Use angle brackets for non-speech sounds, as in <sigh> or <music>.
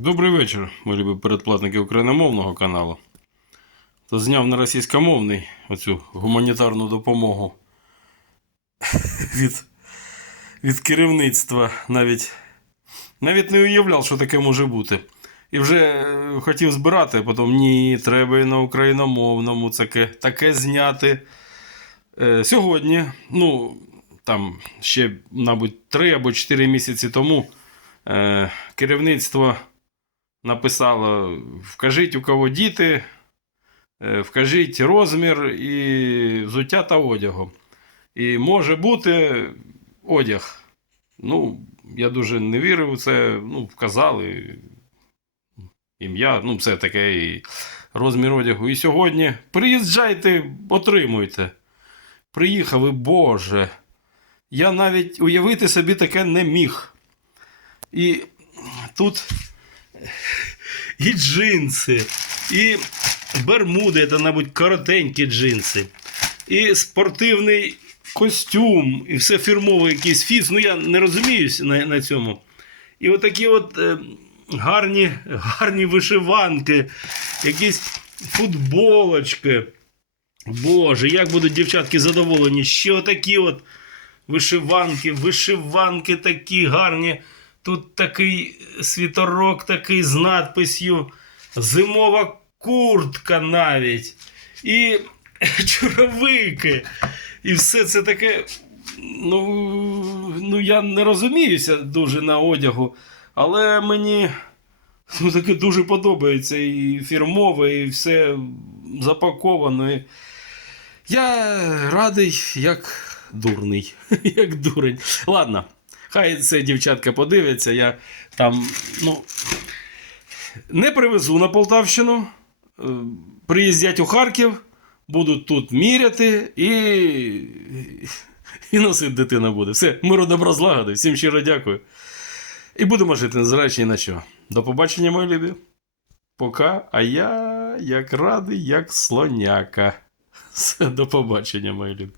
Добрий вечір, мої любі передплатники україномовного каналу. То зняв на російськомовний оцю гуманітарну допомогу <laughs> від, від керівництва. Навіть, навіть не уявляв, що таке може бути. І вже е, хотів збирати, потім ні, треба і на україномовному таке, таке зняти. Е, сьогодні, ну, там ще, мабуть, 3 або 4 місяці тому е, керівництво написало: вкажіть, у кого діти, е, вкажіть розмір і взуття та одягу. І може бути одяг. Ну, я дуже не вірив у це. Ну, вказали ім'я, ну, все таке і розмір одягу. І сьогодні приїжджайте, отримуйте. Приїхав і Боже. Я навіть уявити собі таке не міг. І тут і джинси, і бермуди, це, мабуть, коротенькі джинси, і спортивний костюм, і все фірмове якийсь фіс. Ну, я не розуміюсь на, на цьому. І отакі от е, гарні, гарні вишиванки, якісь футболочки. Боже, як будуть дівчатки задоволені. Ще отакі от вишиванки, вишиванки такі гарні. Тут такий світорок такий з надписью Зимова куртка навіть. І <laughs> чоровики. І все це таке. Ну, ну я не розуміюся дуже на одягу, але мені ну, таке дуже подобається. І фірмове, і все запаковано. І я радий, як дурний, <laughs> як дурень. Ладно. Хай це дівчатка подивиться. Я там, ну, не привезу на Полтавщину. Е, Приїздять у Харків, будуть тут міряти і, і носити дитина буде. Все, миру добра злагоди. Всім щиро дякую. І будемо жити, незважаючи ні на що. До побачення, мої любі. Пока, а я як радий, як слоняка. До побачення, мої любі.